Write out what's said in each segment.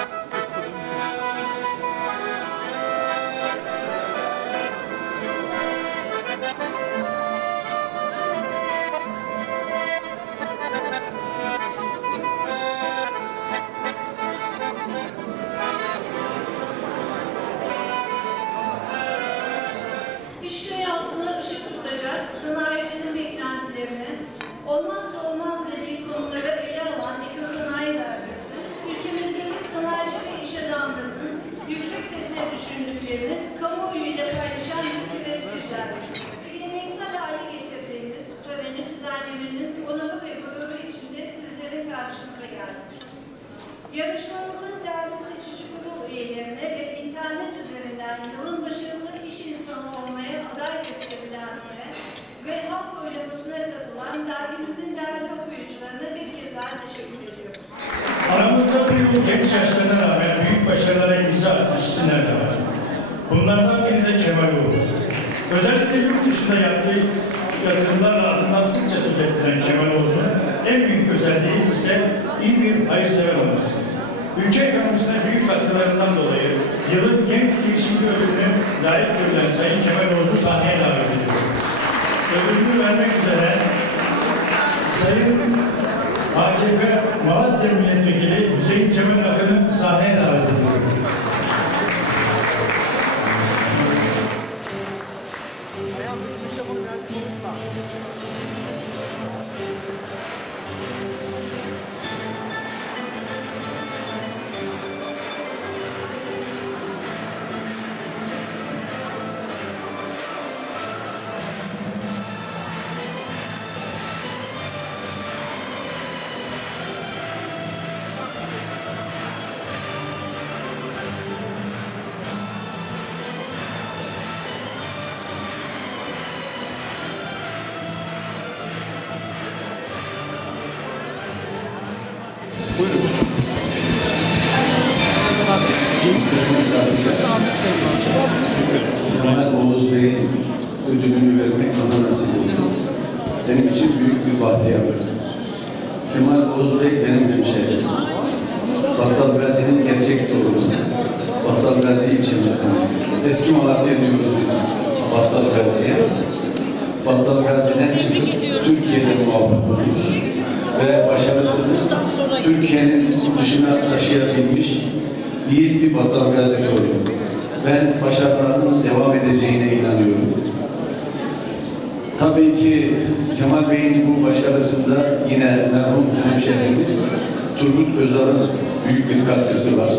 İş dünyasına ışık tutacak, sanayicinin olmazsa olmaz dediği konulara Yarışmamızın değerli seçici kurul üyelerine ve internet üzerinden yılın başarılı iş insanı olmaya aday gösterilenlere ve halk oylamasına katılan dergimizin değerli okuyucularına bir kez daha teşekkür ediyoruz. Aramızda bu yıl genç yaşlarına rağmen büyük başarılara imza atmış isimler de var. Bunlardan biri de Kemal Oğuz. Özellikle yurt dışında yaptığı yatırımlarla adından sıkça söz ettiren Kemal Oğuz'un en büyük özelliği ise iyi bir hayırsever olması. Ülke ekonomisine büyük katkılarından dolayı yılın genç girişimci ödülüne layık görülen Sayın Kemal Oğuz'u sahneye davet ediyorum. Ödülünü vermek üzere Sayın AKP Malatya Milletvekili Hüseyin Cemal Akın'ı sahneye davet ediyorum. Kemal Oğuz Bey'in ödülünü vermek bana nasip oldu. Benim için büyük bir bahtiyarlık. Kemal Oğuz Bey benim hemşehrim. Battal Gazi'nin gerçek torunu. Battal Gazi ilçemizdeyiz. Eski Malatya diyoruz biz Battal Gazi'ye. Battal Gazi'den çıkıp Türkiye'de muvaffak olmuş Türkiye'nin dışına taşıyabilmiş yiğit bir Battal Gazi torunu. Ben başarılarının devam edeceğine inanıyorum. Tabii ki Kemal Bey'in bu başarısında yine merhum hemşehrimiz Turgut Özal'ın büyük bir katkısı var.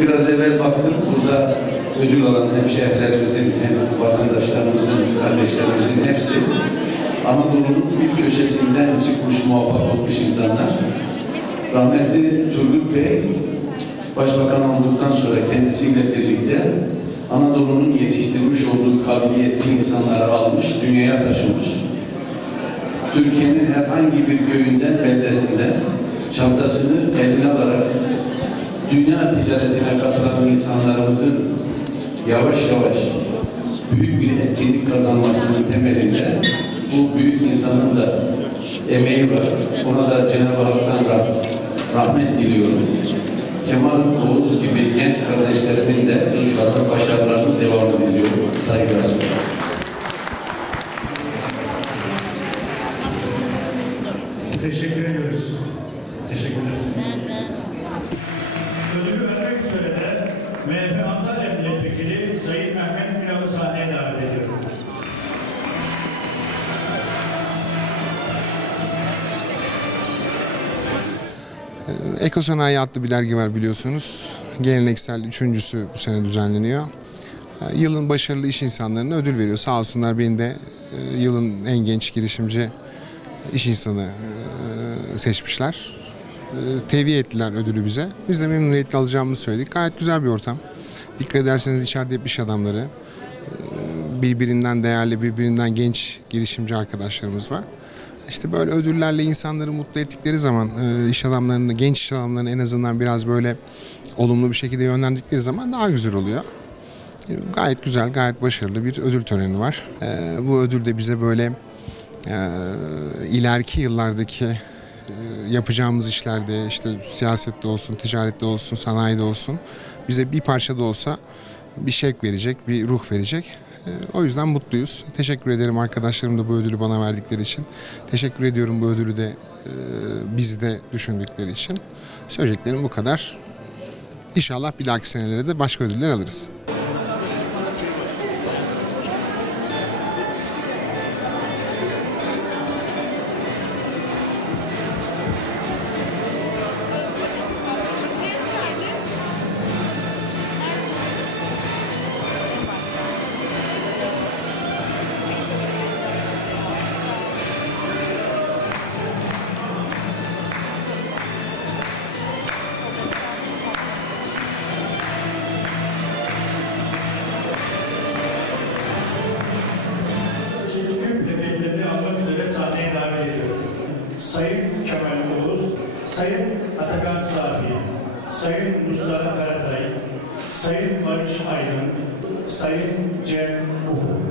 Biraz evvel baktım burada ödül alan hemşehrilerimizin, hem vatandaşlarımızın, kardeşlerimizin hepsi Anadolu'nun bir köşesinden çıkmış muvaffak olmuş insanlar. Rahmetli Turgut Bey Başbakan olduktan sonra kendisiyle birlikte Anadolu'nun yetiştirmiş olduğu kabiliyetli insanları almış, dünyaya taşımış. Türkiye'nin herhangi bir köyünden, beldesinden çantasını eline alarak dünya ticaretine katılan insanlarımızın yavaş yavaş büyük bir etkinlik kazanmasının temelinde bu büyük insanın da emeği var. Ona da Cenab-ı Hak'tan rah rahmet diliyorum. Kemal Oğuz gibi genç kardeşlerimin de inşallah başarılarının devamını diliyorum. Saygılar sunuyorum. Teşekkür ediyoruz. Teşekkürler. Ödülü vermek üzere de MHP Antalya Milletvekili Sayın Mehmet Günal'ı sahneye davet ediyorum. Eko Sanayi adlı bir dergi var biliyorsunuz. Geleneksel üçüncüsü bu sene düzenleniyor. E, Yılın başarılı iş insanlarına ödül veriyor. Sağ olsunlar beni de e, yılın en genç girişimci iş insanı e, seçmişler. E, Tevdi ettiler ödülü bize. Biz de memnuniyetle alacağımızı söyledik. Gayet güzel bir ortam. Dikkat ederseniz içeride hep iş adamları, e, birbirinden değerli, birbirinden genç girişimci arkadaşlarımız var. İşte böyle ödüllerle insanları mutlu ettikleri zaman e, iş adamlarını, genç iş adamlarını en azından biraz böyle olumlu bir şekilde yönlendikleri zaman daha güzel oluyor. E, Gayet güzel, gayet başarılı bir ödül töreni var. E, Bu ödül de bize böyle ileriki yıllardaki yapacağımız işlerde işte siyasette olsun, ticarette olsun, sanayide olsun bize bir parça da olsa bir şevk verecek, bir ruh verecek. E, O yüzden mutluyuz. Teşekkür ederim arkadaşlarım da bu ödülü bana verdikleri için. Teşekkür ediyorum bu ödülü de e, bizde düşündükleri için. Söyleyeceklerim bu kadar. İnşallah bir dahaki senelere de başka ödüller alırız. Sara Karatay, Sayın Barış Aydın, Sayın Cem Ufu.